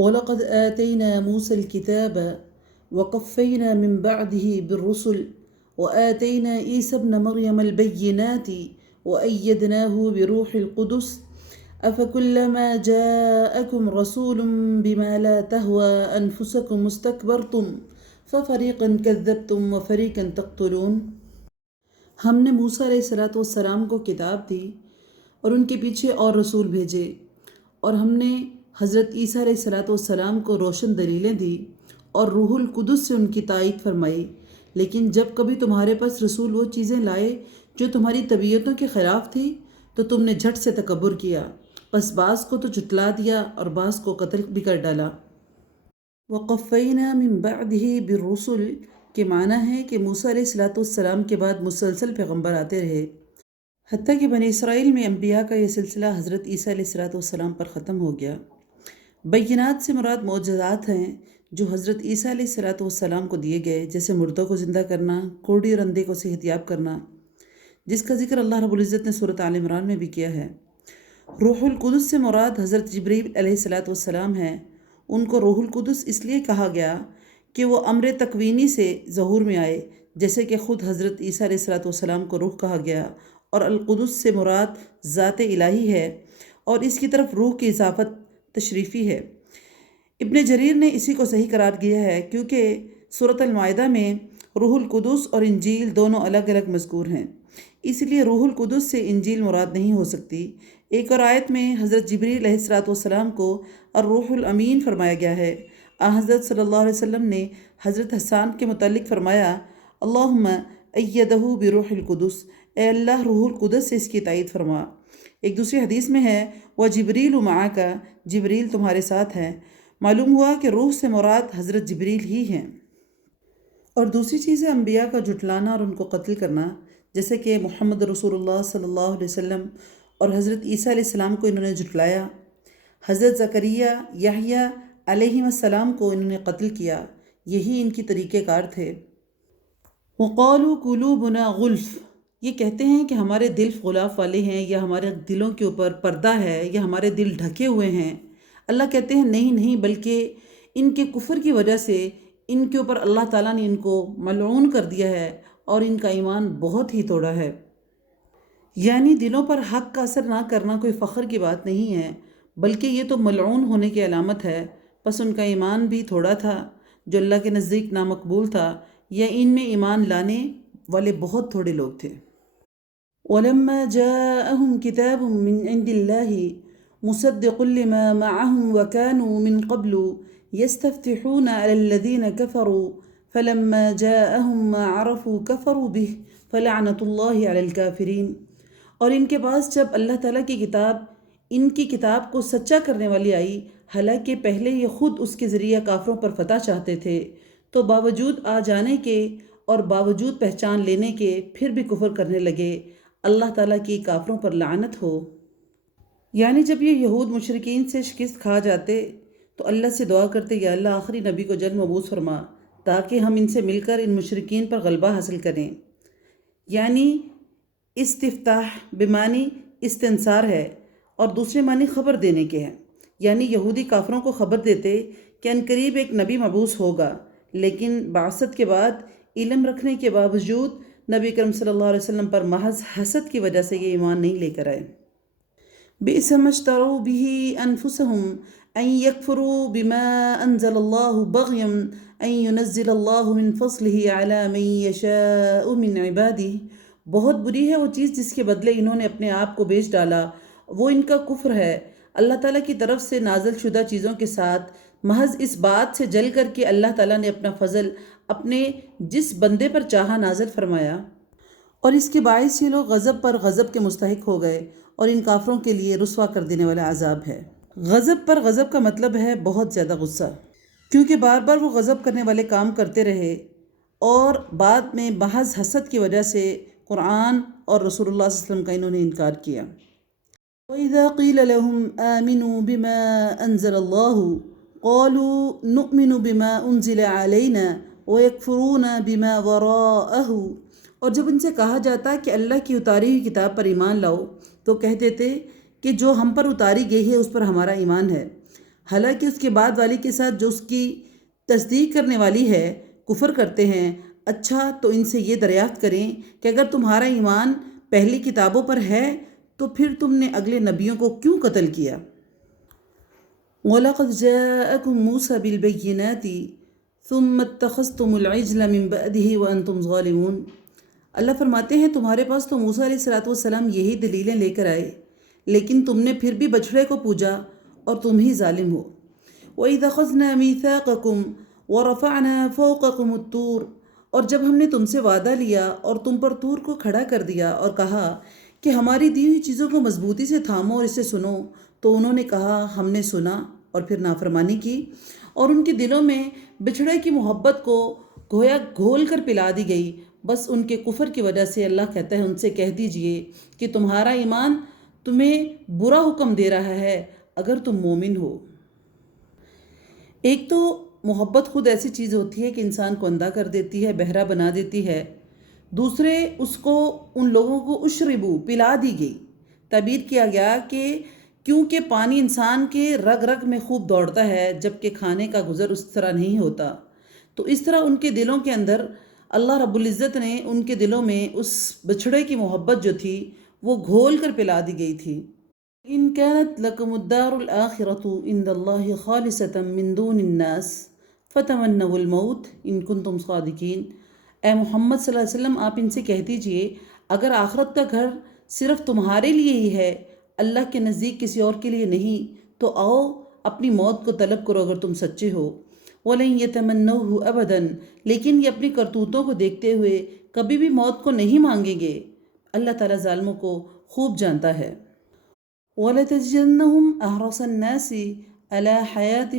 وَلَقَدْ آتَيْنَا مُوسَى الْكِتَابَ وَقَفَّيْنَا مِنْ بَعْدِهِ بِالرُّسُلِ وَآتَيْنَا عِيسَى ابْنَ مَرْيَمَ الْبَيِّنَاتِ وَأَيَّدْنَاهُ بِرُوحِ الْقُدُسِ أَفَكُلَّمَا جَاءَكُمْ رَسُولٌ بِمَا لَا تَهْوَى أَنفُسُكُمُ اسْتَكْبَرْتُمْ فَفَرِيقًا كَذَّبْتُمْ وَفَرِيقًا تَقْتُلُونَ۔ ہم نے موسیٰ علیہ السلام کو کتاب دی اور ان کے پیچھے اور رسول بھیجے، اور ہم نے حضرت عیسیٰ علیہ السلام کو روشن دلیلیں دی اور روح القدس سے ان کی تائید فرمائی۔ لیکن جب کبھی تمہارے پاس رسول وہ چیزیں لائے جو تمہاری طبیعتوں کے خلاف تھی تو تم نے جھٹ سے تکبر کیا، پس بعض کو تو جھٹلا دیا اور بعض کو قتل بھی کر ڈالا۔ وَقَفَّيْنَا مِن بَعْدِهِ بِالرُّسُلِ کے معنی ہے کہ موسیٰ علیہ السلام کے بعد مسلسل پیغمبر آتے رہے، حتیٰ کہ بنی اسرائیل میں انبیاء کا یہ سلسلہ حضرت عیسیٰ علیہ السلام پر ختم ہو گیا۔ بینات سے مراد معجزات ہیں جو حضرت عیسیٰ علیہ السلام کو دیے گئے، جیسے مردوں کو زندہ کرنا، کوڑی اور اندھے کو صحت یاب کرنا، جس کا ذکر اللہ رب العزت نے سورۃ آل عمران میں بھی کیا ہے۔ روح القدس سے مراد حضرت جبریل علیہ السلام ہیں۔ ان کو روح القدس اس لیے کہا گیا کہ وہ امر تکوینی سے ظہور میں آئے، جیسے کہ خود حضرت عیسیٰ علیہ السلام کو روح کہا گیا، اور القدس سے مراد ذات الہی ہے اور اس کی طرف روح کی اضافت تشریفی ہے۔ ابن جریر نے اسی کو صحیح قرار دیا ہے کیونکہ سورۃ المائدہ میں روح القدس اور انجیل دونوں الگ الگ مذکور ہیں، اس لیے روح القدس سے انجیل مراد نہیں ہو سکتی۔ ایک اور آیت میں حضرت جبریل علیہ السلام کو الروح الامین فرمایا گیا ہے۔ حضرت صلی اللہ علیہ وسلم نے حضرت حسان کے متعلق فرمایا، اللہم ایدہ بروح القدس، اے اللہ روح القدس سے اس کی تائید فرما۔ ایک دوسری حدیث میں ہے وجبریل معک، جبریل تمہارے ساتھ ہیں۔ معلوم ہوا کہ روح سے مراد حضرت جبریل ہی ہیں۔ اور دوسری چیز ہے انبیاء کا جھٹلانا اور ان کو قتل کرنا، جیسے کہ محمد رسول اللہ صلی اللہ علیہ وسلم اور حضرت عیسیٰ علیہ السلام کو انہوں نے جھٹلایا۔ حضرت زکریا، یحییٰ علیہ السلام کو انہوں نے قتل کیا، یہی ان کی طریقہ کار تھے۔ وقالوا قلوبنا غلف، یہ کہتے ہیں کہ ہمارے دل غلاف والے ہیں، یا ہمارے دلوں کے اوپر پردہ ہے، یا ہمارے دل ڈھکے ہوئے ہیں۔ اللہ کہتے ہیں نہیں، بلکہ ان کے کفر کی وجہ سے ان کے اوپر اللہ تعالیٰ نے ان کو ملعون کر دیا ہے اور ان کا ایمان بہت ہی توڑا ہے۔ یعنی دلوں پر حق کا اثر نہ کرنا کوئی فخر کی بات نہیں ہے، بلکہ یہ تو ملعون ہونے کی علامت ہے۔ پس ان کا ایمان بھی تھوڑا تھا جو اللہ کے نزدیک نامقبول تھا، یا ان میں ایمان لانے والے بہت تھوڑے لوگ تھے۔ وَلَمَّا جَاءَهُمْ كِتَابٌ مِّنْ عِنْدِ اللَّهِ مُصَدِّقٌ لِمَا مَعَهُمْ وَكَانُوا مِنْ قَبْلُ يَسْتَفْتِحُونَ عَلَى الَّذِينَ كَفَرُوا فَلَمَّا جَاءَهُمْ مَا عَرَفُوا كَفَرُوا بِهِ فَلَعْنَةُ اللَّهِ عَلَى الْكَافِرِينَ۔ اور ان کے پاس جب اللہ تعالیٰ کی کتاب، ان کی کتاب کو سچا کرنے والی آئی، حالانکہ پہلے یہ خود اس کے ذریعہ کافروں پر فتح چاہتے تھے، تو باوجود آ جانے کے اور باوجود پہچان لینے کے پھر بھی کفر کرنے لگے۔ اللہ تعالیٰ کی کافروں پر لعنت ہو۔ یعنی جب یہ یہود مشرکین سے شکست کھا جاتے تو اللہ سے دعا کرتے، یا اللہ آخری نبی کو جلد مبعوث فرما تاکہ ہم ان سے مل کر ان مشرکین پر غلبہ حاصل کریں۔ یعنی استفتاح بمعنی استنصار ہے اور دوسرے معنی خبر دینے کے ہیں۔ یعنی یہودی کافروں کو خبر دیتے کہ عنقریب ایک نبی مبعوث ہوگا، لیکن بعثت کے بعد علم رکھنے کے باوجود نبی کرم صلی اللہ علیہ وسلم پر محض حسد کی وجہ سے یہ ایمان نہیں لے کر آئے۔ بئس ما اشتروا به انفسهم ان يكفروا بما انزل الله بغيا ان ينزل الله من فضله على من يشاء من عباده۔ بہت بری ہے وہ چیز جس کے بدلے انہوں نے اپنے آپ کو بیچ ڈالا، وہ ان کا کفر ہے اللہ تعالیٰ کی طرف سے نازل شدہ چیزوں کے ساتھ، محض اس بات سے جل کر کہ اللہ تعالیٰ نے اپنا فضل اپنے جس بندے پر چاہا نازل فرمایا، اور اس کے باعث یہ لوگ غضب پر غضب کے مستحق ہو گئے، اور ان کافروں کے لیے رسوا کر دینے والا عذاب ہے۔ غضب پر غضب کا مطلب ہے بہت زیادہ غصہ، کیونکہ بار بار وہ غضب کرنے والے کام کرتے رہے اور بعد میں محض حسد کی وجہ سے قرآن اور رسول اللہ صلی اللہ علیہ وسلم کا انہوں نے انکار کیا۔ وَإِذَا قِيلَ لَهُمْ آمِنُوا بِمَا أَنزَلَ اللَّهُ قَالُوا نُؤْمِنُ بِمَا أُنزِلَ عَلَيْنَا وَيَكْفُرُونَ بِمَا وَرَاءَهُ۔ اور جب ان سے کہا جاتا کہ اللہ کی اتاری ہوئی کتاب پر ایمان لاؤ تو کہہ دیتے کہ جو ہم پر اتاری گئی ہے اس پر ہمارا ایمان ہے، حالانکہ اس کے بعد والی کے ساتھ جو اس کی تصدیق کرنے والی ہے کفر کرتے ہیں۔ اچھا تو ان سے یہ دریافت کریں کہ اگر تمہارا ایمان پہلی کتابوں پر ہے تو پھر تم نے اگلے نبیوں کو کیوں قتل کیا؟ وَلَقَدْ جَاءَكُمْ مُوسَى بِالْبَيِّنَاتِ ثُمَّ اتَّخَذْتُمُ الْعِجْلَ مِنْ بَعْدِهِ وَأَنْتُمْ ظَالِمُونَ۔ اللہ فرماتے ہیں تمہارے پاس تو موسیٰ علیہ السلام یہی دلیلیں لے کر آئے، لیکن تم نے پھر بھی بچھڑے کو پوجا اور تم ہی ظالم ہو۔ وَإِذْ أَخَذْنَا مِيثَاقَكُمْ وَرَفَعْنَا فَوْقَكُمُ الطُّورَ، اور جب ہم نے تم سے وعدہ لیا اور تم پر طور کو کھڑا کر دیا اور کہا کہ ہماری دی ہوئی چیزوں کو مضبوطی سے تھامو اور اسے سنو، تو انہوں نے کہا ہم نے سنا اور پھر نافرمانی کی، اور ان کے دلوں میں بچھڑے کی محبت کو گویا گھول کر پلا دی گئی۔ بس ان کے کفر کی وجہ سے اللہ کہتا ہے ان سے کہہ دیجئے کہ تمہارا ایمان تمہیں برا حکم دے رہا ہے اگر تم مومن ہو۔ ایک تو محبت خود ایسی چیز ہوتی ہے کہ انسان کو اندھا کر دیتی ہے، بہرا بنا دیتی ہے۔ دوسرے اس کو ان لوگوں کو اشربو پلا دی گئی۔ تعبیر کیا گیا کہ کیونکہ پانی انسان کے رگ رگ میں خوب دوڑتا ہے جبکہ کھانے کا گزر اس طرح نہیں ہوتا، تو اس طرح ان کے دلوں کے اندر اللہ رب العزت نے ان کے دلوں میں اس بچھڑے کی محبت جو تھی وہ گھول کر پلا دی گئی تھی۔ ان كانت لكم الدار الآخرة عند الله خالصة من دون الناس فتمنوا الموت ان کنتم صادقین۔ اے محمد صلی اللہ علیہ وسلم آپ ان سے کہہ دیجئے اگر آخرت کا گھر صرف تمہارے لیے ہی ہے، اللہ کے نزدیک کسی اور کے لیے نہیں، تو آؤ اپنی موت کو طلب کرو اگر تم سچے ہو۔ وَلَن يَتَمَنَّوْهُ أَبَدًا، لیکن یہ اپنی کرتوتوں کو دیکھتے ہوئے کبھی بھی موت کو نہیں مانگیں گے۔ اللہ تعالیٰ ظالموں کو خوب جانتا ہے۔ وَلَتَجِدَنَّهُمْ أَحْرَصَ النَّاسِ عَلَى حَيَاةٍ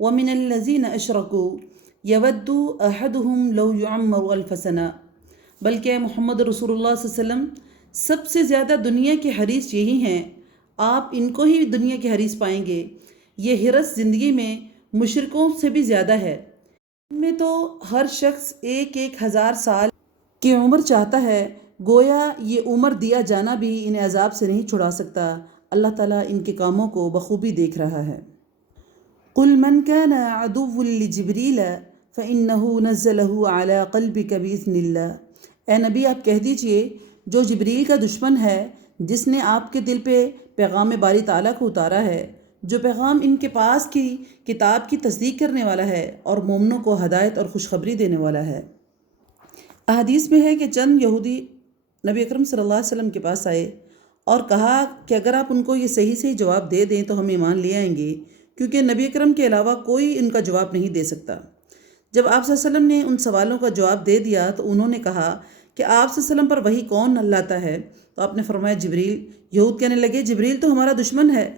وَمِنَ الَّذِينَ أَشْرَكُوا يَوَدُّ أَحَدُهُمْ لَوْ يُعَمَّرُ أَلْفَ سَنَةٍ، بلکہ محمد رسول اللہ صلی اللہ علیہ وسلم سب سے زیادہ دنیا کے حریص یہی ہیں، آپ ان کو ہی دنیا کے حریص پائیں گے۔ یہ حرص زندگی میں مشرکوں سے بھی زیادہ ہے۔ ان میں تو ہر شخص 1,000 سال کی عمر چاہتا ہے، گویا یہ عمر دیا جانا بھی انہیں عذاب سے نہیں چھڑا سکتا۔ اللہ تعالیٰ ان کے کاموں کو بخوبی دیکھ رہا ہے۔ قُلْ مَنْ كَانَ عَدُوًّا لِجِبْرِيلَ فَإِنَّهُ نَزَّلَهُ عَلَىٰ قَلْبِكَ بِإِذْنِ اللَّهِ۔ اے نبی آپ کہہ دیجئے جو جبریل کا دشمن ہے جس نے آپ کے دل پہ پیغام باری تعالیٰ کو اتارا ہے، جو پیغام ان کے پاس کی کتاب کی تصدیق کرنے والا ہے اور مومنوں کو ہدایت اور خوشخبری دینے والا ہے۔ احادیث میں ہے کہ چند یہودی نبی اکرم صلی اللہ علیہ وسلم کے پاس آئے اور کہا کہ اگر آپ ان کو یہ صحیح صحیح جواب دے دیں تو ہم ایمان لے آئیں گے، کیونکہ نبی اکرم کے علاوہ کوئی ان کا جواب نہیں دے سکتا۔ جب آپ صلی اللہ علیہ وسلم نے ان سوالوں کا جواب دے دیا تو انہوں نے کہا کہ آپ صلی اللہ علیہ وسلم پر وحی کون لاتا ہے؟ تو آپ نے فرمایا جبریل۔ یہود کہنے لگے جبریل تو ہمارا دشمن ہے،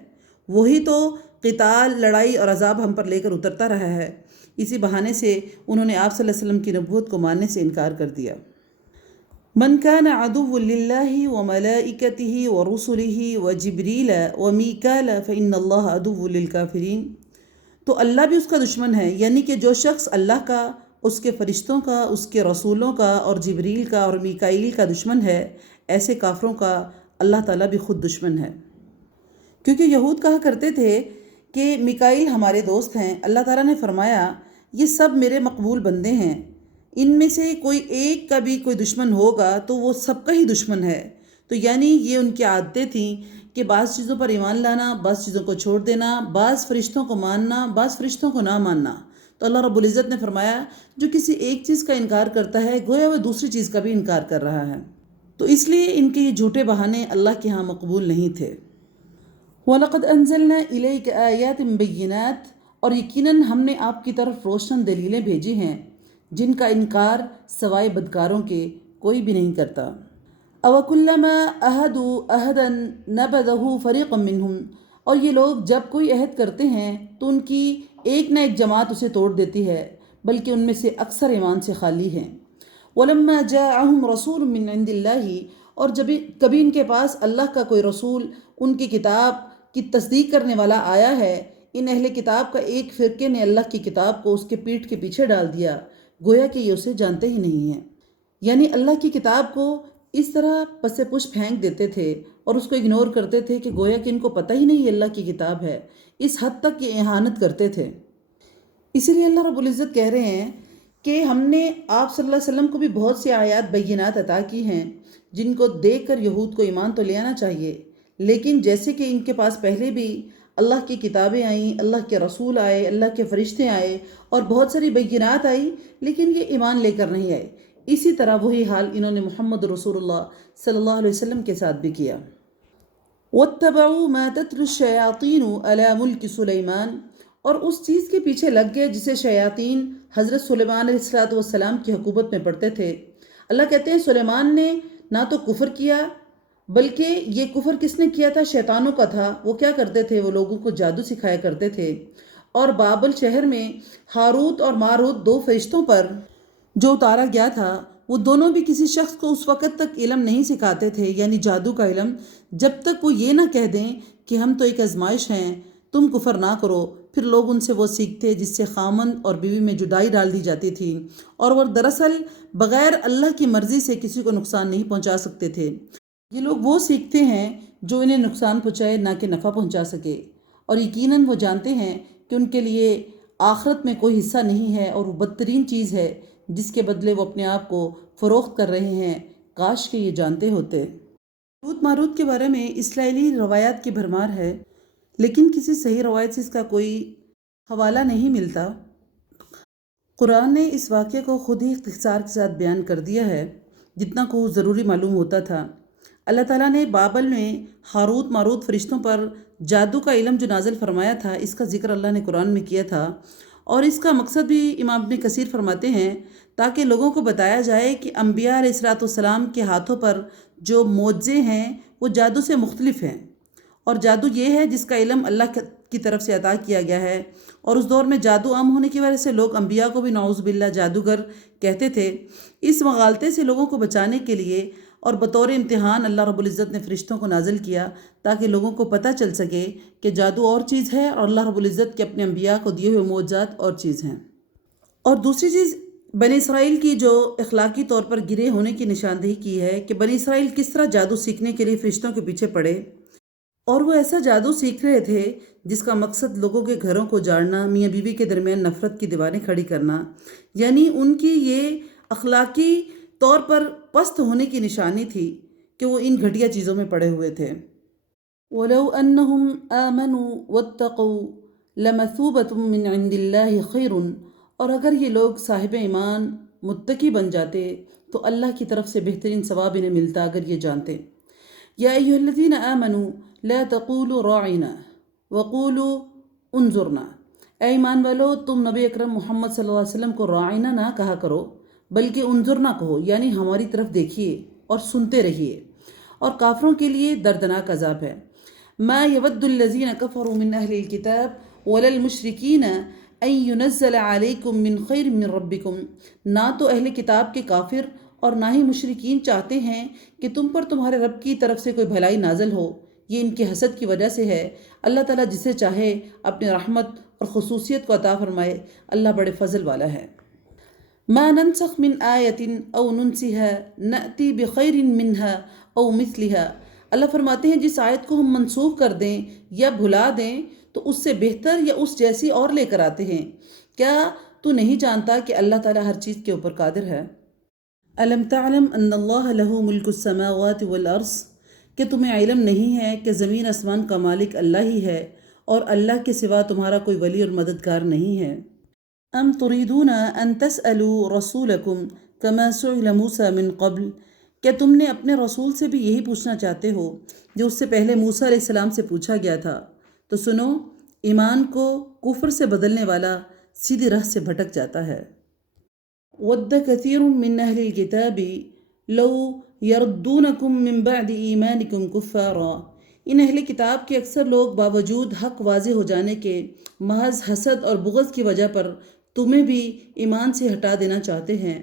وہی تو قتال، لڑائی اور عذاب ہم پر لے کر اترتا رہا ہے۔ اسی بہانے سے انہوں نے آپ صلی اللہ علیہ وسلم کی نبوت کو ماننے سے انکار کر دیا۔ من كان عدوا لله وملائكته ورسله وجبريل وميكال فإن الله عدو للكافرين۔ تو اللہ بھی اس کا دشمن ہے، یعنی کہ جو شخص اللہ کا، اس کے فرشتوں کا، اس کے رسولوں کا اور جبریل کا اور میکائیل کا دشمن ہے، ایسے کافروں کا اللہ تعالیٰ بھی خود دشمن ہے۔ کیونکہ یہود کہا کرتے تھے کہ میکائیل ہمارے دوست ہیں، اللہ تعالیٰ نے فرمایا یہ سب میرے مقبول بندے ہیں، ان میں سے کوئی ایک کا بھی کوئی دشمن ہوگا تو وہ سب کا ہی دشمن ہے۔ تو یعنی یہ ان کی عادتیں تھیں کہ بعض چیزوں پر ایمان لانا، بعض چیزوں کو چھوڑ دینا، بعض فرشتوں کو ماننا، بعض فرشتوں کو نہ ماننا۔ تو اللہ رب العزت نے فرمایا جو کسی ایک چیز کا انکار کرتا ہے گویا وہ دوسری چیز کا بھی انکار کر رہا ہے، تو اس لیے ان کے یہ جھوٹے بہانے اللہ کے ہاں مقبول نہیں تھے۔ وَلَقَدْ أَنزَلْنَا إِلَيْكَ آيَاتٍ بَيِّنَاتٍ، اور یقیناً ہم نے آپ کی طرف روشن دلیلیں بھیجی ہیں جن کا انکار سوائے بدکاروں کے کوئی بھی نہیں کرتا۔ أَوَكُلَّمَا أَحَدُوا عَهْدًا نَبَذَهُ فَرِيقٌ مِّنْهُمْ، اور یہ لوگ جب کوئی عہد کرتے ہیں تو ان کی ایک نہ ایک جماعت اسے توڑ دیتی ہے، بلکہ ان میں سے اکثر ایمان سے خالی ہیں۔ وَلَمَّا جَاءَهُمْ رَسُولٌ مِّنْ عِندِ اللَّهِ، اور کبھی ان کے پاس اللہ کا کوئی رسول ان کی کتاب کی تصدیق کرنے والا آیا ہے، ان اہل کتاب کا ایک فرقے نے اللہ کی کتاب کو اس کے پیٹھ کے پیچھے ڈال دیا، گویا کہ یہ اسے جانتے ہی نہیں ہیں۔ یعنی اللہ کی کتاب کو اس طرح پس پش پھینک دیتے تھے اور اس کو اگنور کرتے تھے کہ گویا کہ ان کو پتہ ہی نہیں یہ اللہ کی کتاب ہے۔ اس حد تک یہ اہانت کرتے تھے۔ اسی لیے اللہ رب العزت کہہ رہے ہیں کہ ہم نے آپ صلی اللہ علیہ وسلم کو بھی بہت سی آیات بینات عطا کی ہیں جن کو دیکھ کر یہود کو ایمان تو لے آنا چاہیے، لیکن جیسے کہ ان کے پاس پہلے بھی اللہ کی کتابیں آئیں، اللہ کے رسول آئے، اللہ کے فرشتے آئے اور بہت ساری بینات آئی، لیکن یہ ایمان لے کر نہیں آئے، اسی طرح وہی حال انہوں نے محمد رسول اللہ صلی اللہ علیہ وسلم کے ساتھ بھی کیا۔ وَاتَّبَعُوا مَا تَتْلُو الشَّيَاطِينُ عَلَى مُلْكِ سُلَيْمَانَ، اور اس چیز کے پیچھے لگ گئے جسے شیاطین حضرت سلیمان علیہ السلام کی حکومت میں پڑھتے تھے۔ اللہ کہتے ہیں سلیمان نے نہ تو کفر کیا، بلکہ یہ کفر کس نے کیا تھا؟ شیطانوں کا تھا۔ وہ کیا کرتے تھے؟ وہ لوگوں کو جادو سکھایا کرتے تھے، اور بابل شہر میں ہاروت اور ماروت دو فرشتوں پر جو اتارا گیا تھا، وہ دونوں بھی کسی شخص کو اس وقت تک علم نہیں سکھاتے تھے، یعنی جادو کا علم، جب تک وہ یہ نہ کہہ دیں کہ ہم تو ایک آزمائش ہیں، تم کفر نہ کرو۔ پھر لوگ ان سے وہ سیکھتے جس سے خامند اور بیوی میں جدائی ڈال دی جاتی تھی، اور وہ دراصل بغیر اللہ کی مرضی سے کسی کو نقصان نہیں پہنچا سکتے تھے۔ یہ لوگ وہ سیکھتے ہیں جو انہیں نقصان پہنچائے، نہ کہ نفع پہنچا سکے، اور یقیناً وہ جانتے ہیں کہ ان کے لیے آخرت میں کوئی حصہ نہیں ہے، اور وہ بدترین چیز ہے جس کے بدلے وہ اپنے آپ کو فروخت کر رہے ہیں۔ کاش کہ یہ جانتے ہوتے۔ ہاروت ماروت کے بارے میں اسرائیلی روایات کی بھرمار ہے، لیکن کسی صحیح روایت سے اس کا کوئی حوالہ نہیں ملتا۔ قرآن نے اس واقعے کو خود ہی اختصار کے ساتھ بیان کر دیا ہے جتنا کو ضروری معلوم ہوتا تھا۔ اللہ تعالیٰ نے بابل میں ہاروت ماروت فرشتوں پر جادو کا علم جو نازل فرمایا تھا، اس کا ذکر اللہ نے قرآن میں کیا تھا، اور اس کا مقصد بھی امام ابن کثیر فرماتے ہیں تاکہ لوگوں کو بتایا جائے کہ انبیاء علیہ السلام کے ہاتھوں پر جو معجزے ہیں وہ جادو سے مختلف ہیں، اور جادو یہ ہے جس کا علم اللہ کی طرف سے عطا کیا گیا ہے، اور اس دور میں جادو عام ہونے کی وجہ سے لوگ انبیاء کو بھی نعوذ باللہ جادوگر کہتے تھے۔ اس مغالطے سے لوگوں کو بچانے کے لیے اور بطور امتحان اللہ رب العزت نے فرشتوں کو نازل کیا تاکہ لوگوں کو پتہ چل سکے کہ جادو اور چیز ہے اور اللہ رب العزت کے اپنے انبیاء کو دیے ہوئے معجزات اور چیز ہیں۔ اور دوسری چیز بنی اسرائیل کی جو اخلاقی طور پر گرے ہونے کی نشاندہی کی ہے کہ بنی اسرائیل کس طرح جادو سیکھنے کے لیے فرشتوں کے پیچھے پڑے، اور وہ ایسا جادو سیکھ رہے تھے جس کا مقصد لوگوں کے گھروں کو جاڑنا، میاں بیوی کے درمیان نفرت کی دیواریں کھڑی کرنا، یعنی ان کی یہ اخلاقی طور پر پست ہونے کی نشانی تھی کہ وہ ان گھٹیا چیزوں میں پڑے ہوئے تھے۔ وَلَوْ أَنَّهُمْ آمَنُوا وَاتَّقُوا لَمَثُوبَةٌ مِّنْ عِنْدِ اللَّهِ خَيْرٌ، اور اگر یہ لوگ صاحب ایمان متقی بن جاتے تو اللہ کی طرف سے بہترین ثواب انہیں ملتا اگر یہ جانتے۔ یا ایھا الذین آمنوا لا تقولوا راعنا وقولوا انظرنا، اے ایمان والو تم نبی اکرم محمد صلی اللہ علیہ وسلم کو راعنا نہ کہا کرو بلکہ انظرنا کہو، یعنی ہماری طرف دیکھیے اور سنتے رہیے۔ اور کافروں کے لیے دردناک عذاب ہے۔ ما یود الذین کفروا من اہل الکتاب ولا المشرکین ان ينزل علیکم من خیر من ربکم، نہ تو اہل کتاب کے کافر اور نہ ہی مشرکین چاہتے ہیں کہ تم پر تمہارے رب کی طرف سے کوئی بھلائی نازل ہو، یہ ان کے حسد کی وجہ سے ہے۔ اللہ تعالیٰ جسے چاہے اپنی رحمت اور خصوصیت کو عطا فرمائے، اللہ بڑے فضل والا ہے۔ ما ننسخ من آیت او ننسها نأتی بخیر منها او مثلها، اللہ فرماتے ہیں جس آیت کو ہم منسوخ کر دیں یا بھلا دیں تو اس سے بہتر یا اس جیسی اور لے کر آتے ہیں۔ کیا تو نہیں جانتا کہ اللہ تعالیٰ ہر چیز کے اوپر قادر ہے؟ الم تعلم ان اللہ لہ ملک السماوات والارض، کہ تمہیں علم نہیں ہے کہ زمین آسمان کا مالک اللہ ہی ہے اور اللہ کے سوا تمہارا کوئی ولی اور مددگار نہیں ہے۔ ام تريدون ان تسألوا رسولکم کما سئل موسیٰ من قبل، کیا تم نے اپنے رسول سے بھی یہی پوچھنا چاہتے ہو جو اس سے پہلے موسیٰ علیہ السلام سے پوچھا گیا تھا؟ تو سنو، ایمان کو کفر سے بدلنے والا سیدھی راہ سے بھٹک جاتا ہے۔ ود کثیر من اہل الکتاب لو یردونکم من بعد ایمانکم کفارا، ان اہل کتاب کے اکثر لوگ باوجود حق واضح ہو جانے کے محض حسد اور بغض کی وجہ پر تمہیں بھی ایمان سے ہٹا دینا چاہتے ہیں۔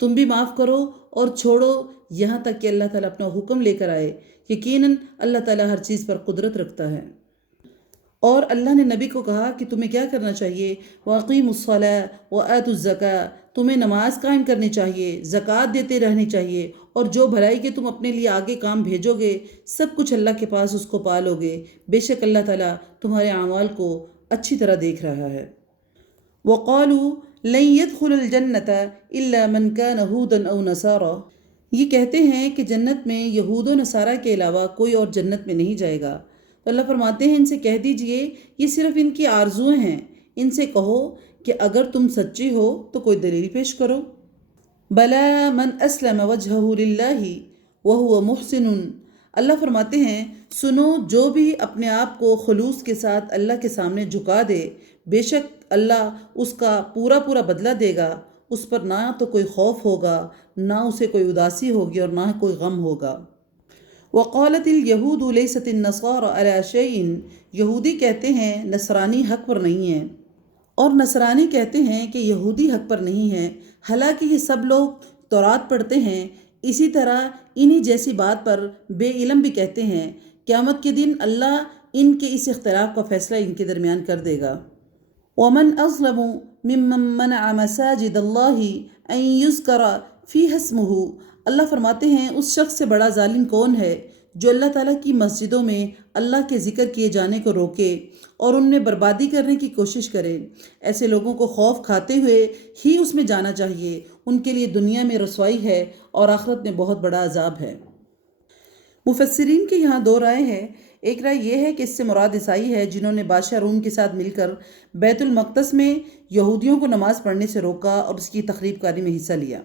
تم بھی معاف کرو اور چھوڑو یہاں تک کہ اللہ تعالیٰ اپنا حکم لے کر آئے، یقیناً اللہ تعالیٰ ہر چیز پر قدرت رکھتا ہے۔ اور اللہ نے نبی کو کہا کہ تمہیں کیا کرنا چاہیے، وَأَقِيمُوا الصَّلَاةَ وَآتُوا الزَّكَاةَ، تمہیں نماز قائم کرنی چاہیے، زکوٰۃ دیتے رہنی چاہیے اور جو بھلائی کے تم اپنے لیے آگے کام بھیجو گے سب کچھ اللہ کے پاس اس کو پالو گے، بے شک اللہ تعالیٰ تمہارے اعمال کو اچھی طرح دیکھ رہا ہے۔ وقالوا لن يدخل الجنة الا من كان هودا او نصارى، یہ کہتے ہیں کہ جنت میں یہود و نصارہ کے علاوہ کوئی اور جنت میں نہیں جائے گا۔ تو اللہ فرماتے ہیں ان سے کہہ دیجئے یہ صرف ان کی آرزویں ہیں، ان سے کہو کہ اگر تم سچی ہو تو کوئی دلیل پیش کرو۔ بلا من اسلم وجہہ للہ وہو محسن، اللہ فرماتے ہیں سنو جو بھی اپنے آپ کو خلوص کے ساتھ اللہ کے سامنے جھکا دے، بے شک اللہ اس کا پورا پورا بدلہ دے گا، اس پر نہ تو کوئی خوف ہوگا، نہ اسے کوئی اداسی ہوگی اور نہ کوئی غم ہوگا۔ وقالت الیہود لیست النصارى علی شیء، یہودی کہتے ہیں نصرانی حق پر نہیں ہیں، اور نصرانی کہتے ہیں کہ یہودی حق پر نہیں ہے، حالانکہ یہ سب لوگ تورات پڑھتے ہیں۔ اسی طرح انہی جیسی بات پر بے علم بھی کہتے ہیں، قیامت کے دن اللہ ان کے اس اختلاف کا فیصلہ ان کے درمیان کر دے گا۔ وَمَنْ أَظْلَمُ مِمَّنْ مَنَعَ مَسَاجِدَ اللَّهِ أَنْ يُذْكَرَ فِيهَا اسْمُهُ، اللہ فرماتے ہیں اس شخص سے بڑا ظالم کون ہے جو اللہ تعالیٰ کی مسجدوں میں اللہ کے ذکر کیے جانے کو روکے اور ان میں بربادی کرنے کی کوشش کرے۔ ایسے لوگوں کو خوف کھاتے ہوئے ہی اس میں جانا چاہیے، ان کے لیے دنیا میں رسوائی ہے اور آخرت میں بہت بڑا عذاب ہے۔ مفسرین کے یہاں دو رائے ہیں۔ ایک رائے یہ ہے کہ اس سے مراد عیسائی ہے جنہوں نے بادشاہ روم کے ساتھ مل کر بیت المقدس میں یہودیوں کو نماز پڑھنے سے روکا اور اس کی تخریب کاری میں حصہ لیا۔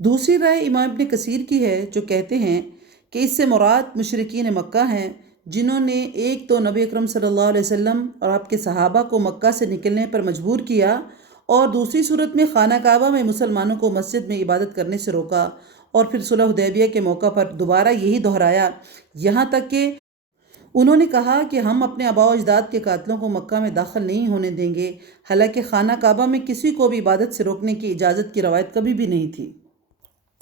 دوسری رائے امام ابن کثیر کی ہے جو کہتے ہیں کہ اس سے مراد مشرکین مکہ ہیں جنہوں نے ایک تو نبی اکرم صلی اللہ علیہ وسلم اور آپ کے صحابہ کو مکہ سے نکلنے پر مجبور کیا، اور دوسری صورت میں خانہ کعبہ میں مسلمانوں کو مسجد میں عبادت کرنے سے روکا، اور پھر صلح حدیبیہ کے موقع پر دوبارہ یہی دہرایا، یہاں تک کہ انہوں نے کہا کہ ہم اپنے آباء و اجداد کے قاتلوں کو مکہ میں داخل نہیں ہونے دیں گے، حالانکہ خانہ کعبہ میں کسی کو بھی عبادت سے روکنے کی اجازت کی روایت کبھی بھی نہیں تھی۔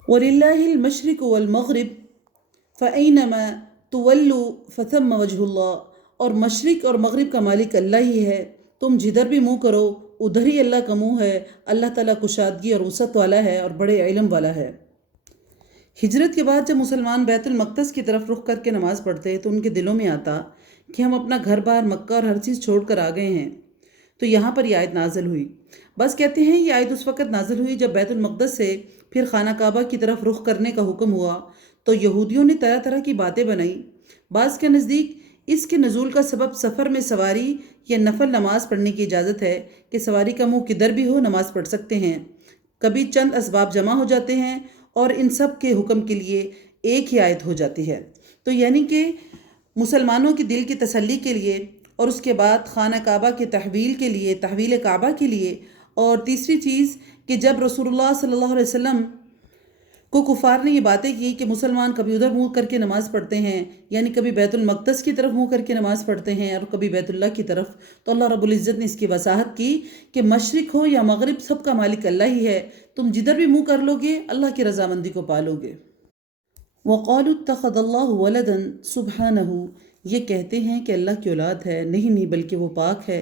وَلِلَّهِ الْمَشْرِقُ وَالْمَغْرِبُ فَأَيْنَمَا تُوَلُّوا فَثَمَّ وَجْهُ اللَّهِ، اور مشرق اور مغرب کا مالک اللہ ہی ہے، تم جدھر بھی منہ کرو ادھر ہی اللہ کا منہ ہے، اللہ تعالیٰ کشادگی اور وسعت والا ہے اور بڑے علم والا ہے۔ ہجرت کے بعد جب مسلمان بیت المقدس کی طرف رخ کر کے نماز پڑھتے تو ان کے دلوں میں آتا کہ ہم اپنا گھر بار مکہ اور ہر چیز چھوڑ کر آ گئے ہیں، تو یہاں پر یہ آیت نازل ہوئی۔ بس کہتے ہیں یہ آیت اس وقت نازل ہوئی جب بیت المقدس سے پھر خانہ کعبہ کی طرف رخ کرنے کا حکم ہوا تو یہودیوں نے طرح طرح کی باتیں بنائیں۔ بعض کے نزدیک اس کے نزول کا سبب سفر میں سواری یا نفل نماز پڑھنے کی اجازت ہے کہ سواری کا منہ کدھر بھی ہو نماز پڑھ سکتے ہیں۔ کبھی چند اسباب جمع ہو جاتے ہیں اور ان سب کے حکم کے لیے ایک ہی آیت ہو جاتی ہے، تو یعنی کہ مسلمانوں کی دل کی تسلی کے لیے، اور اس کے بعد خانہ کعبہ کے تحویل کے لیے، تحویل کعبہ کے لیے، اور تیسری چیز کہ جب رسول اللہ صلی اللہ علیہ وسلم کو کفار نے یہ باتیں کی کہ مسلمان کبھی ادھر منہ کر کے نماز پڑھتے ہیں، یعنی کبھی بیت المقدس کی طرف منہ کر کے نماز پڑھتے ہیں اور کبھی بیت اللہ کی طرف، تو اللہ رب العزت نے اس کی وضاحت کی کہ مشرق ہو یا مغرب سب کا مالک اللہ ہی ہے، تم جدھر بھی منہ کر لو گے اللہ کی رضامندی کو پالو گے۔ وَقَالُوا اتَّخَذَ اللَّهُ وَلَدًا سُبْحَانَهُ، یہ کہتے ہیں کہ اللہ کی اولاد ہے، نہیں بلکہ وہ پاک ہے،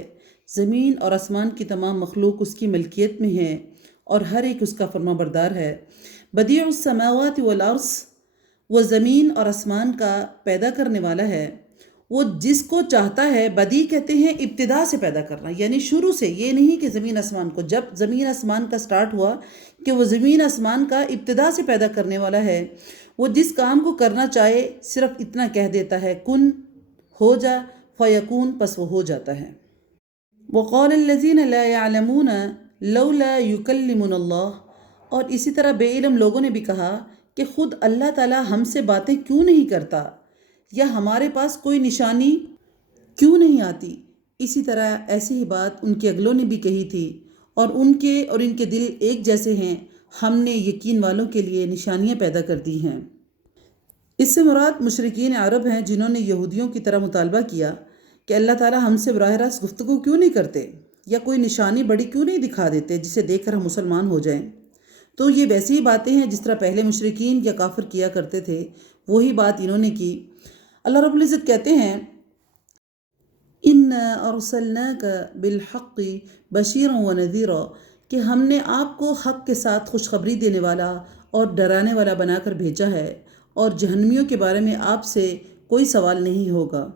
زمین اور آسمان کی تمام مخلوق اس کی ملکیت میں ہے اور ہر ایک اس کا فرما بردار ہے۔ بدیع السماوات والارض، وہ زمین اور آسمان کا پیدا کرنے والا ہے، وہ جس کو چاہتا ہے، بدیع کہتے ہیں ابتدا سے پیدا کرنا، یعنی شروع سے، یہ نہیں کہ زمین آسمان کو، جب زمین آسمان کا سٹارٹ ہوا کہ وہ زمین آسمان کا ابتدا سے پیدا کرنے والا ہے، وہ جس کام کو کرنا چاہے صرف اتنا کہہ دیتا ہے کن ہو جا فیکون، پس وہ ہو جاتا ہے۔ وقال الذین لا يعلمون لولا یکلمنا اللہ، اور اسی طرح بے علم لوگوں نے بھی کہا کہ خود اللہ تعالیٰ ہم سے باتیں کیوں نہیں کرتا، یا ہمارے پاس کوئی نشانی کیوں نہیں آتی۔ اسی طرح ایسی ہی بات ان کے اگلوں نے بھی کہی تھی، اور ان کے دل ایک جیسے ہیں، ہم نے یقین والوں کے لیے نشانیاں پیدا کر دی ہیں۔ اس سے مراد مشرکین عرب ہیں جنہوں نے یہودیوں کی طرح مطالبہ کیا کہ اللہ تعالیٰ ہم سے براہ راست گفتگو کیوں نہیں کرتے، یا کوئی نشانی بڑی کیوں نہیں دکھا دیتے جسے دیکھ کر ہم مسلمان ہو جائیں۔ تو یہ ویسی ہی باتیں ہیں جس طرح پہلے مشرکین یا کافر کیا کرتے تھے، وہی بات انہوں نے کی۔ اللہ رب العزت کہتے ہیں اِنَّا أَرْسَلْنَاكَ بِالْحَقِّ بَشِيرًا وَنَذِيرًا، کہ ہم نے آپ کو حق کے ساتھ خوشخبری دینے والا اور ڈرانے والا بنا کر بھیجا ہے، اور جہنمیوں کے بارے میں آپ سے کوئی سوال نہیں ہوگا۔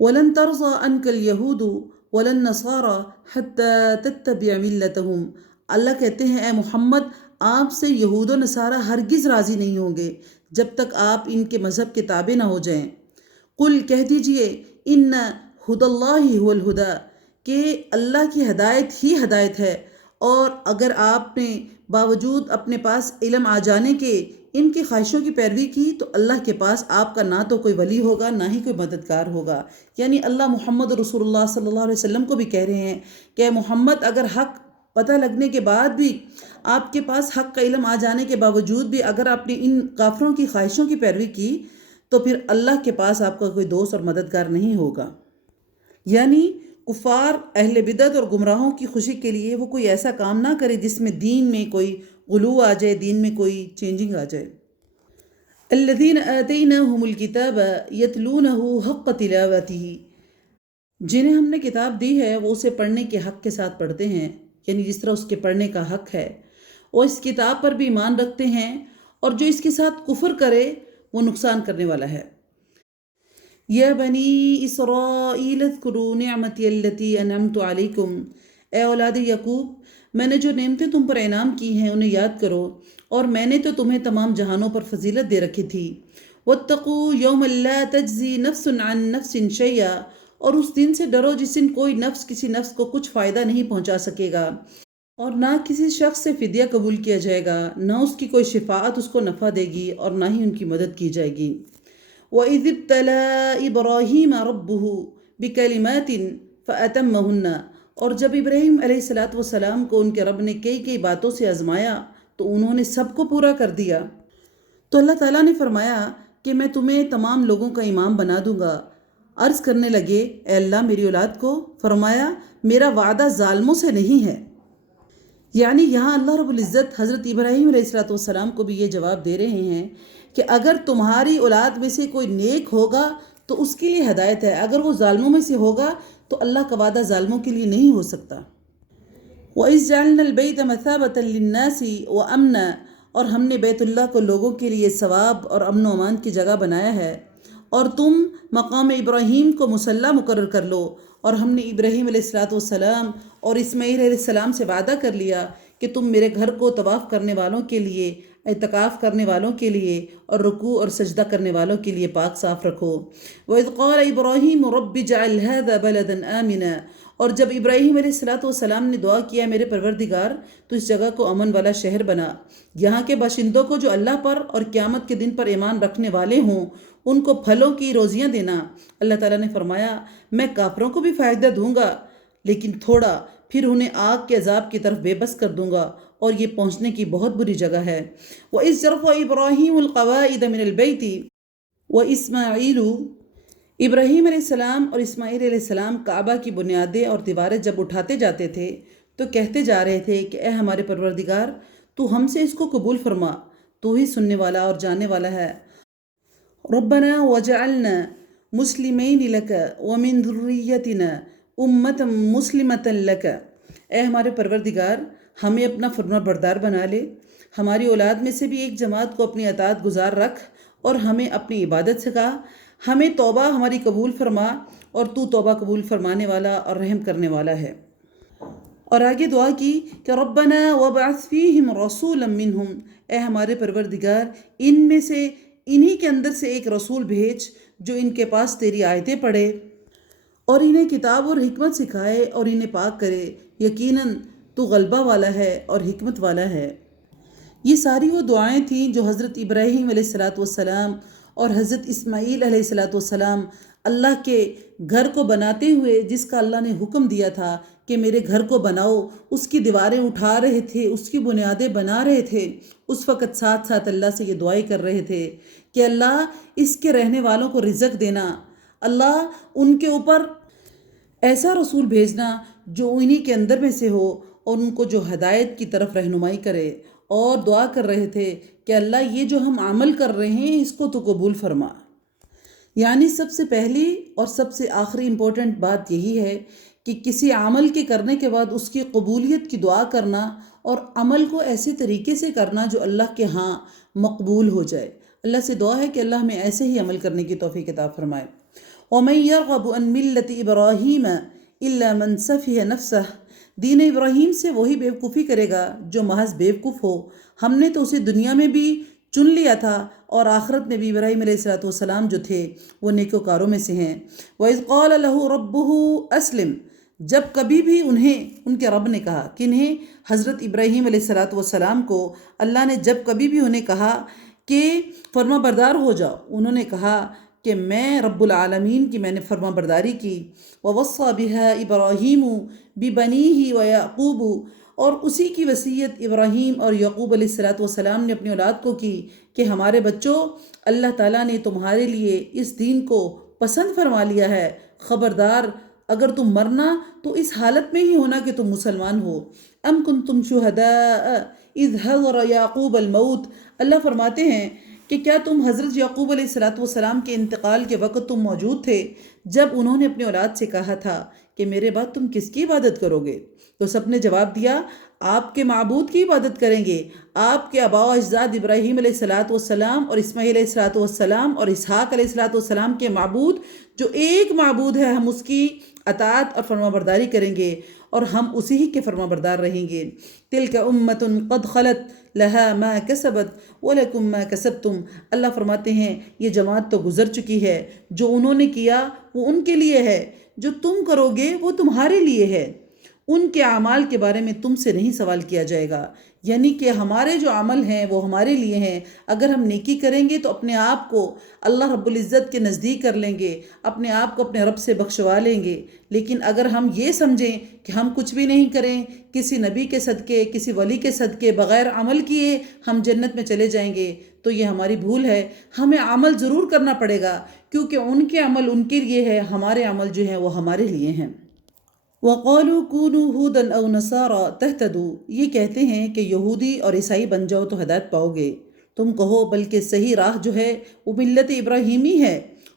وَلَن تَرْضَىٰ عَنْكَ الْيَهُودُ وَلَا النَّصَارَىٰ حَتَّىٰ تَتَّبِعَ مِلَّتَهُمْ۔ اللہ کہتے ہیں اے محمد، آپ سے یہود و نصارہ ہرگز راضی نہیں ہوں گے جب تک آپ ان کے مذہب کے تابع نہ ہو جائیں۔ قل کہہ دیجئے ان ہدی اللہ هو الہدی، کہ اللہ کی ہدایت ہی ہدایت ہے، اور اگر آپ نے باوجود اپنے پاس علم آ جانے کے ان کی خواہشوں کی پیروی کی تو اللہ کے پاس آپ کا نہ تو کوئی ولی ہوگا نہ ہی کوئی مددگار ہوگا۔ یعنی اللہ محمد رسول اللہ صلی اللہ علیہ وسلم کو بھی کہہ رہے ہیں کہ اے محمد، اگر حق پتہ لگنے کے بعد بھی، آپ کے پاس حق کا علم آ جانے کے باوجود بھی اگر آپ نے ان کافروں کی خواہشوں کی پیروی کی تو پھر اللہ کے پاس آپ کا کوئی دوست اور مددگار نہیں ہوگا۔ یعنی کفار، اہل بدعت اور گمراہوں کی خوشی کے لیے وہ کوئی ایسا کام نہ کرے جس میں دین میں کوئی غلو آ جائے، دین میں کوئی چینجنگ آ جائے۔ الذین آتیناہم الکتاب یتلونہ حق تلاوتہ، جنہیں ہم نے کتاب دی ہے وہ اسے پڑھنے کے حق کے ساتھ پڑھتے ہیں، یعنی جس طرح اس کے پڑھنے کا حق ہے، وہ اس کتاب پر بھی ایمان رکھتے ہیں، اور جو اس کے ساتھ کفر کرے وہ نقصان کرنے والا ہے۔ یا بنی اسرائیل اذکروا نعمتی التی انعمت علیکم، اے اولاد یعقوب، میں نے جو نعمتیں تم پر انعام کی ہیں انہیں یاد کرو، اور میں نے تو تمہیں تمام جہانوں پر فضیلت دے رکھی تھی۔ واتقوا یوما لا تجزی نفس عن نفس شیئا، اور اس دن سے ڈرو جس دن کوئی نفس کسی نفس کو کچھ فائدہ نہیں پہنچا سکے گا، اور نہ کسی شخص سے فدیہ قبول کیا جائے گا، نہ اس کی کوئی شفاعت اس کو نفع دے گی، اور نہ ہی ان کی مدد کی جائے گی۔ وَإِذِ ابْتَلَىٰ إِبْرَاهِيمَ رَبُّهُ بِكَلِمَاتٍ فَأَتَمَّهُنَّ، اور جب ابراہیم علیہ السلام کو ان کے رب نے کئی باتوں سے آزمایا تو انہوں نے سب کو پورا کر دیا۔ تو اللہ تعالیٰ نے فرمایا کہ میں تمہیں تمام لوگوں کا امام بنا دوں گا۔ عرض کرنے لگے اے اللہ میری اولاد کو، فرمایا میرا وعدہ ظالموں سے نہیں ہے۔ یعنی یہاں اللہ رب العزت حضرت ابراہیم علیہ السلام کو بھی یہ جواب دے رہے ہیں کہ اگر تمہاری اولاد میں سے کوئی نیک ہوگا تو اس کے لیے ہدایت ہے، اگر وہ ظالموں میں سے ہوگا تو اللہ کا وعدہ ظالموں کے لیے نہیں ہو سکتا۔ وَإِذْ جَعَلْنَا الْبَيْتَ مَثَابَةً لِلنَّاسِ وَأَمْنًا، اور ہم نے بیت اللہ کو لوگوں کے لیے ثواب اور امن و امان کی جگہ بنایا ہے، اور تم مقام ابراہیم کو مصلی مقرر کر لو، اور ہم نے ابراہیم علیہ السلام اور اسماعیل علیہ السلام سے وعدہ کر لیا کہ تم میرے گھر کو طواف کرنے والوں کے لیے، اعتکاف کرنے والوں کے لیے اور رکوع اور سجدہ کرنے والوں کے لیے پاک صاف رکھو۔ وَإِذْ قَالَ إِبْرَاهِيمُ رَبِّ اجْعَلْ هَٰذَا بَلَدًا آمِنًا، اور جب ابراہیم علیہ السلام نے دعا کیا میرے پروردگار تو اس جگہ کو امن والا شہر بنا، یہاں کے باشندوں کو جو اللہ پر اور قیامت کے دن پر ایمان رکھنے والے ہوں ان کو پھلوں کی روزیاں دینا۔ اللہ تعالیٰ نے فرمایا میں کافروں کو بھی فائدہ دوں گا لیکن تھوڑا، پھر انہیں آگ کے عذاب کی طرف بے بس کر دوں گا، اور یہ پہنچنے کی بہت بری جگہ ہے۔ وَإِذْ يَرْفَعُ إِبْرَاهِيمُ الْقَوَاعِدَ مِنَ الْبَيْتِ وَإِسْمَاعِيلُ، ابراہیم علیہ السلام اور اسماعیل علیہ السلام کعبہ کی بنیادیں اور دیواریں جب اٹھاتے جاتے تھے تو کہتے جا رہے تھے کہ اے ہمارے پروردگار، تو ہم سے اس کو قبول فرما، تو ہی سننے والا اور جاننے والا ہے۔ ربنا وجعلنا مسلمین لک ومن ذریتنا امۃ مسلمۃ لک، اے ہمارے پروردگار ہمیں اپنا فرما بردار بنا لے، ہماری اولاد میں سے بھی ایک جماعت کو اپنی اطاعت گزار رکھ، اور ہمیں اپنی عبادت سکھا، ہمیں توبہ ہماری قبول فرما، اور تو توبہ قبول فرمانے والا اور رحم کرنے والا ہے۔ اور آگے دعا کی کہ ربنا وابعث فیہم رسولا منہم، اے ہمارے پروردگار ان میں سے انہی کے اندر سے ایک رسول بھیج جو ان کے پاس تیری آیتیں پڑھے اور انہیں کتاب اور حکمت سکھائے اور انہیں پاک کرے، یقیناً تو غلبہ والا ہے اور حکمت والا ہے۔ یہ ساری وہ دعائیں تھیں جو حضرت ابراہیم علیہ السلام اور حضرت اسماعیل علیہ السلام اللہ کے گھر کو بناتے ہوئے، جس کا اللہ نے حکم دیا تھا کہ میرے گھر کو بناؤ، اس کی دیواریں اٹھا رہے تھے، اس کی بنیادیں بنا رہے تھے، اس وقت ساتھ ساتھ اللہ سے یہ دعائیں کر رہے تھے کہ اللہ اس کے رہنے والوں کو رزق دینا، اللہ ان کے اوپر ایسا رسول بھیجنا جو انہی کے اندر میں سے ہو اور ان کو جو ہدایت کی طرف رہنمائی کرے، اور دعا کر رہے تھے کہ اللہ یہ جو ہم عمل کر رہے ہیں اس کو تو قبول فرما۔ یعنی سب سے پہلی اور سب سے آخری امپورٹنٹ بات یہی ہے کہ کسی عمل کے کرنے کے بعد اس کی قبولیت کی دعا کرنا اور عمل کو ایسے طریقے سے کرنا جو اللہ کے ہاں مقبول ہو جائے۔ اللہ سے دعا ہے کہ اللہ ہمیں ایسے ہی عمل کرنے کی توفیق عطا فرمائے۔ وَمَن يَرْغَبُ عَن مِلَّةِ إِبْرَاهِيمَ إِلَّا مَن سَفِهَ نَفْسَهُ، دین ابراہیم سے وہی بیوقوفی کرے گا جو محض بیوقوف ہو۔ ہم نے تو اسے دنیا میں بھی چن لیا تھا اور آخرت میں بھی ابراہیم علیہ السلام جو تھے وہ نیکوکاروں میں سے ہیں۔ وَإِذْ قَالَ لَهُ رَبُّهُ أَسْلِمْ، جب کبھی بھی ان کے رب نے کہا، کنہیں؟ حضرت ابراہیم علیہ السلام کو اللہ نے جب کبھی بھی انہیں کہا کہ فرما بردار ہو جاؤ، انہوں نے کہا کہ میں رب العالمین کی میں نے فرما برداری کی۔ وَوَصَّى بِهَا إِبْرَاهِيمُ بِبَنِيهِ وَيَعْقُوبُ، اور اسی کی وصیت ابراہیم اور یعقوب علیہ السلام نے اپنی اولاد کو کی کہ ہمارے بچوں، اللہ تعالیٰ نے تمہارے لیے اس دین کو پسند فرما لیا ہے، خبردار اگر تم مرنا تو اس حالت میں ہی ہونا کہ تم مسلمان ہو۔ ام کنتم شہداء اذ حضر یعقوب الموت، اللہ فرماتے ہیں کہ کیا تم حضرت یعقوب علیہ السلام کے انتقال کے وقت تم موجود تھے جب انہوں نے اپنی اولاد سے کہا تھا کہ میرے بعد تم کس کی عبادت کرو گے؟ تو سب نے جواب دیا، آپ کے معبود کی عبادت کریں گے۔ آپ کے آباء و اجداد ابراہیم علیہ السلام اور اسماعیل علیہ السلام اور اسحاق علیہ السلام کے معبود جو ایک معبود ہے، ہم اس کی اطاعت اور فرما برداری کریں گے اور ہم اسی ہی کے فرما بردار رہیں گے۔ تلک امت قد خلت لها ما کسبت ولکم ما کسبتم، اللہ فرماتے ہیں یہ جماعت تو گزر چکی ہے، جو انہوں نے کیا وہ ان کے لیے ہے، جو تم کرو گے وہ تمہارے لیے ہے، ان کے اعمال کے بارے میں تم سے نہیں سوال کیا جائے گا۔ یعنی کہ ہمارے جو عمل ہیں وہ ہمارے لیے ہیں، اگر ہم نیکی کریں گے تو اپنے آپ کو اللہ رب العزت کے نزدیک کر لیں گے، اپنے آپ کو اپنے رب سے بخشوا لیں گے۔ لیکن اگر ہم یہ سمجھیں کہ ہم کچھ بھی نہیں کریں، کسی نبی کے صدقے، کسی ولی کے صدقے، بغیر عمل کیے ہم جنت میں چلے جائیں گے، تو یہ ہماری بھول ہے۔ ہمیں عمل ضرور کرنا پڑے گا کیونکہ ان کے عمل ان کے لیے ہے، ہمارے عمل جو ہیں وہ ہمارے لیے ہیں۔ وَقَالُوا كُونُوا هُودًا أَوْ نَصَارَىٰ تَهْتَدُوا، یہ کہتے ہیں کہ یہودی اور عیسائی بن جاؤ تو ہدایت پاؤ گے۔ تم کہو بلکہ صحیح راہ جو ہے وہ ملت ابراہیمی ہے،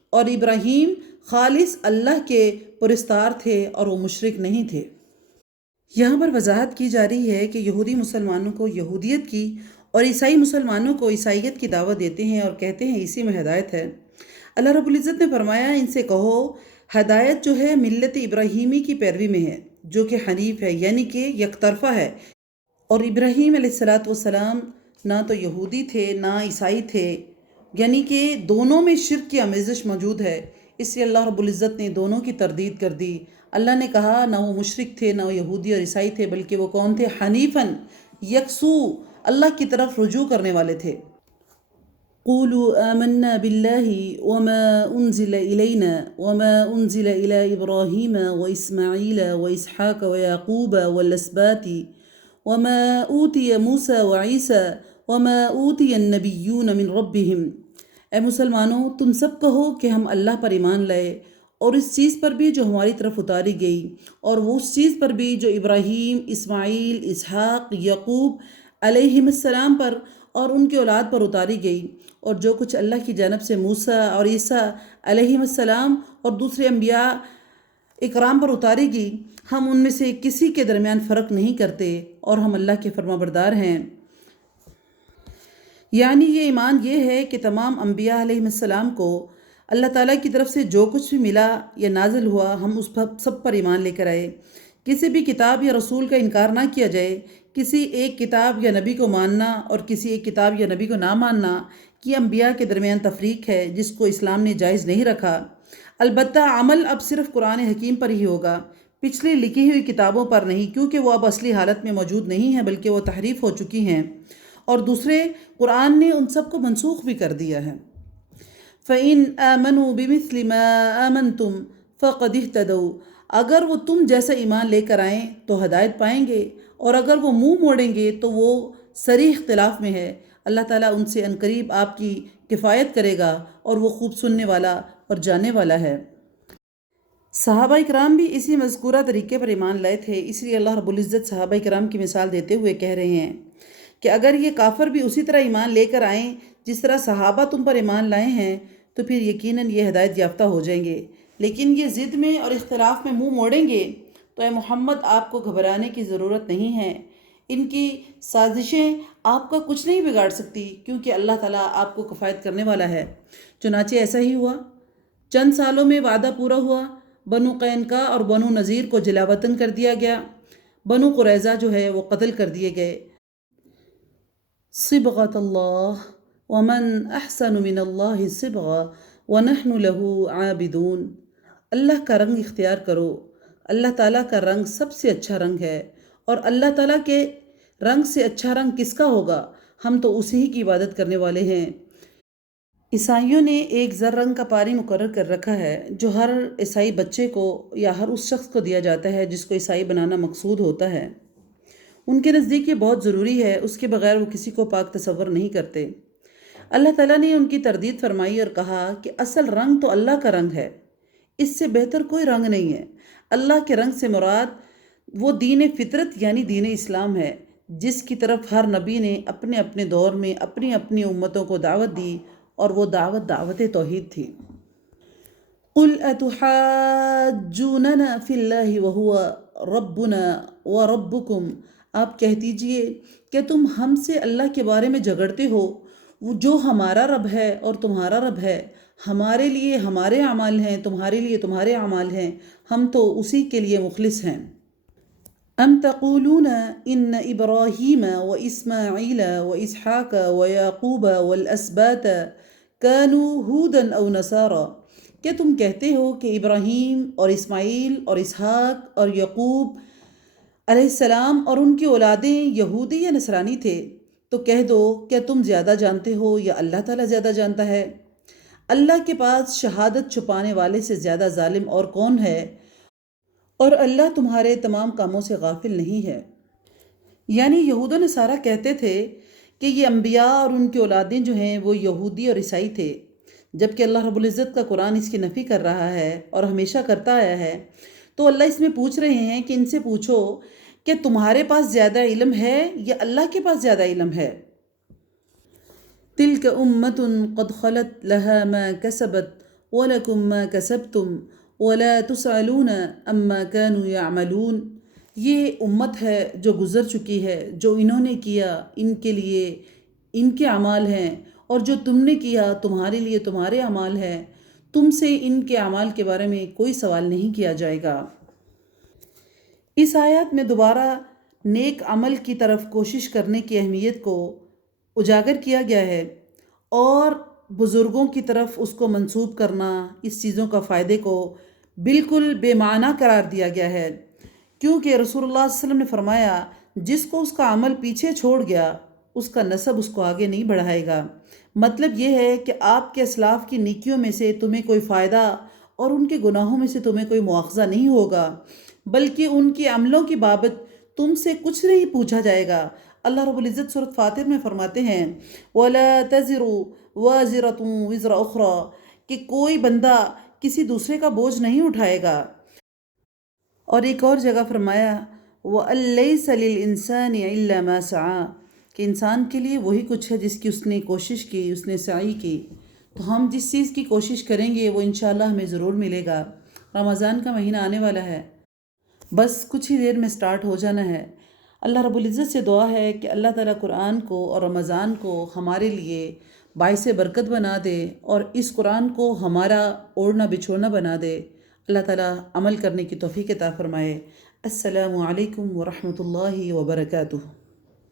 اور ابراہیم خالص اللہ کے پرستار تھے اور وہ مشرک نہیں تھے۔ یہاں پر وضاحت کی جا رہی ہے کہ یہودی مسلمانوں کو یہودیت کی اور عیسائی مسلمانوں کو عیسائیت کی دعوت دیتے ہیں اور کہتے ہیں اسی میں ہدایت ہے۔ اللہ رب العزت نے فرمایا ان سے کہو ہدایت جو ہے ملت ابراہیمی کی پیروی میں ہے، جو کہ حنیف ہے، یعنی کہ یک طرفہ ہے، اور ابراہیم علیہ السلام نہ تو یہودی تھے نہ عیسائی تھے، یعنی کہ دونوں میں شرک کی آمیزش موجود ہے، اس لیے اللہ رب العزت نے دونوں کی تردید کر دی۔ اللہ نے کہا نہ وہ مشرک تھے نہ وہ یہودی اور عیسائی تھے، بلکہ وہ کون تھے؟ حنیفاً، یکسو، اللہ کی طرف رجوع کرنے والے تھے۔ قولوا آمنا بالله وما أنزل إلينا وما أنزل إلى إبراهيم وإسماعيل وإسحاق ويعقوب والأسباط وما أوتي موسى وعيسى وما أوتي النبيون من ربهم، اے مسلمانوں تم سب کہو کہ ہم اللہ پر ایمان لائے اور اس چیز پر بھی جو ہماری طرف اتاری گئی، اور وہ اس چیز پر بھی جو ابراہیم، اسماعیل، اسحاق، یعقوب علیہم السلام پر اور ان کے اولاد پر اتاری گئی، اور جو کچھ اللہ کی جانب سے موسیٰ اور عیسیٰ علیہم السلام اور دوسرے انبیاء اکرام پر اتاری گئی، ہم ان میں سے کسی کے درمیان فرق نہیں کرتے اور ہم اللہ کے فرما بردار ہیں۔ یعنی یہ ایمان یہ ہے کہ تمام انبیاء علیہم السلام کو اللہ تعالیٰ کی طرف سے جو کچھ بھی ملا یا نازل ہوا ہم اس پر سب پر ایمان لے کر آئے، کسی بھی کتاب یا رسول کا انکار نہ کیا جائے، کسی ایک کتاب یا نبی کو ماننا اور کسی ایک کتاب یا نبی کو نہ ماننا کہ انبیاء کے درمیان تفریق ہے جس کو اسلام نے جائز نہیں رکھا۔ البتہ عمل اب صرف قرآن حکیم پر ہی ہوگا، پچھلی لکھی ہوئی کتابوں پر نہیں، کیونکہ وہ اب اصلی حالت میں موجود نہیں ہیں بلکہ وہ تحریف ہو چکی ہیں، اور دوسرے قرآن نے ان سب کو منسوخ بھی کر دیا ہے۔ فَإِنْ آمَنُوا بِمِثْلِ مَا آمَنْتُمْ فَقَدِ اهْتَدَوْا، اگر وہ تم جیسا ایمان لے کر آئیں تو ہدایت پائیں گے، اور اگر وہ منہ موڑیں گے تو وہ صریح اختلاف میں ہے۔ اللہ تعالیٰ ان سے عنقریب آپ کی کفایت کرے گا اور وہ خوب سننے والا اور جاننے والا ہے۔ صحابہ کرام بھی اسی مذکورہ طریقے پر ایمان لائے تھے، اس لیے اللہ رب العزت صحابہ کرام کی مثال دیتے ہوئے کہہ رہے ہیں کہ اگر یہ کافر بھی اسی طرح ایمان لے کر آئیں جس طرح صحابہ تم پر ایمان لائے ہیں تو پھر یقیناً یہ ہدایت یافتہ ہو جائیں گے، لیکن یہ ضد میں اور اختلاف میں منہ موڑیں گے تو اے محمد آپ کو گھبرانے کی ضرورت نہیں ہے، ان کی سازشیں آپ کا کچھ نہیں بگاڑ سکتی، کیونکہ اللہ تعالیٰ آپ کو کفایت کرنے والا ہے۔ چنانچہ ایسا ہی ہوا، چند سالوں میں وعدہ پورا ہوا، بنو قینقاع اور بنو نذیر کو جلا وطن کر دیا گیا، بنو قریظہ جو ہے وہ قتل کر دیے گئے۔ صبغۃ اللہ ومن احسن من اللہ صبغہ ونحن له عابدون۔ اللہ کا رنگ اختیار کرو، اللہ تعالیٰ کا رنگ سب سے اچھا رنگ ہے، اور اللہ تعالیٰ کے رنگ سے اچھا رنگ کس کا ہوگا؟ ہم تو اسی ہی کی عبادت کرنے والے ہیں۔ عیسائیوں نے ایک زر رنگ کا پانی مقرر کر رکھا ہے جو ہر عیسائی بچے کو یا ہر اس شخص کو دیا جاتا ہے جس کو عیسائی بنانا مقصود ہوتا ہے۔ ان کے نزدیک یہ بہت ضروری ہے، اس کے بغیر وہ کسی کو پاک تصور نہیں کرتے۔ اللہ تعالیٰ نے ان کی تردید فرمائی اور کہا کہ اصل رنگ تو اللہ کا رنگ ہے، اس سے بہتر کوئی رنگ نہیں ہے۔ اللہ کے رنگ سے مراد وہ دین فطرت یعنی دین اسلام ہے، جس کی طرف ہر نبی نے اپنے اپنے دور میں اپنی اپنی امتوں کو دعوت دی، اور وہ دعوت توحید تھی۔ قُلْ أَتُحَاجُّونَنَا فِي اللَّهِ وَهُوَ رَبُّنَا وَرَبُّكُمْ۔ آپ کہہ دیجئے کہ تم ہم سے اللہ کے بارے میں جھگڑتے ہو، وہ جو ہمارا رب ہے اور تمہارا رب ہے، ہمارے لیے ہمارے اعمال ہیں، تمہارے لیے تمہارے اعمال ہیں، ہم تو اسی کے لیے مخلص ہیں۔ ام تقولون ان ابراہیم واسماعیل واسحاق ویعقوب والاسباط كانوا هودا او نصارا۔ کیا تم کہتے ہو کہ ابراہیم اور اسماعیل اور اسحاق اور یعقوب علیہ السلام اور ان کی اولادیں یہودی یا نصرانی تھے؟ تو کہہ دو کیا تم زیادہ جانتے ہو یا اللہ تعالیٰ زیادہ جانتا ہے؟ اللہ کے پاس شہادت چھپانے والے سے زیادہ ظالم اور کون ہے، اور اللہ تمہارے تمام کاموں سے غافل نہیں ہے۔ یعنی یہود و نصارہ کہتے تھے کہ یہ انبیاء اور ان کی اولادیں جو ہیں وہ یہودی اور عیسائی تھے، جبکہ اللہ رب العزت کا قرآن اس کی نفی کر رہا ہے اور ہمیشہ کرتا آیا ہے۔ تو اللہ اس میں پوچھ رہے ہیں کہ ان سے پوچھو کہ تمہارے پاس زیادہ علم ہے یا اللہ کے پاس زیادہ علم ہے؟ تلک امت قد خلت لها ما کسبت ولکم ما کسبتم ولا تسألون عما كانوا يعملون۔ یہ امت ہے جو گزر چکی ہے، جو انہوں نے کیا ان کے لیے ان کے اعمال ہیں، اور جو تم نے کیا تمہارے لیے تمہارے اعمال ہیں، تم سے ان کے اعمال کے بارے میں کوئی سوال نہیں کیا جائے گا۔ اس آیات میں دوبارہ نیک عمل کی طرف کوشش کرنے کی اہمیت کو اجاگر کیا گیا ہے، اور بزرگوں کی طرف اس کو منسوب کرنا، اس چیزوں کا فائدے کو بالکل بے معنی قرار دیا گیا ہے، کیونکہ رسول اللہ صلی اللہ علیہ وسلم نے فرمایا جس کو اس کا عمل پیچھے چھوڑ گیا اس کا نسب اس کو آگے نہیں بڑھائے گا۔ مطلب یہ ہے کہ آپ کے اسلاف کی نیکیوں میں سے تمہیں کوئی فائدہ اور ان کے گناہوں میں سے تمہیں کوئی مواخذہ نہیں ہوگا، بلکہ ان کے عملوں کی بابت تم سے کچھ نہیں پوچھا جائے گا۔ اللہ رب العزت سورۃ فاطر میں فرماتے ہیں وَلَا تَزِرُ وَازِرَةٌ وِزْرَ أُخْرَى، کہ کوئی بندہ کسی دوسرے کا بوجھ نہیں اٹھائے گا۔ اور ایک اور جگہ فرمایا وَأَن لَيْسَ لِلْإِنسَانِ إِلَّا مَا سَعَىٰ، کہ انسان کے لیے وہی کچھ ہے جس کی اس نے کوشش کی، اس نے سعی کی۔ تو ہم جس چیز کی کوشش کریں گے وہ انشاءاللہ ہمیں ضرور ملے گا۔ رمضان کا مہینہ آنے والا ہے، بس کچھ ہی دیر میں سٹارٹ ہو جانا ہے۔ اللہ رب العزت سے دعا ہے کہ اللہ تعالیٰ قرآن کو اور رمضان کو ہمارے لیے باعث برکت بنا دے، اور اس قرآن کو ہمارا اوڑھنا بچھوڑنا بنا دے۔ اللہ تعالیٰ عمل کرنے کی توفیق عطا فرمائے۔ السلام علیکم ورحمۃ اللہ وبرکاتہ۔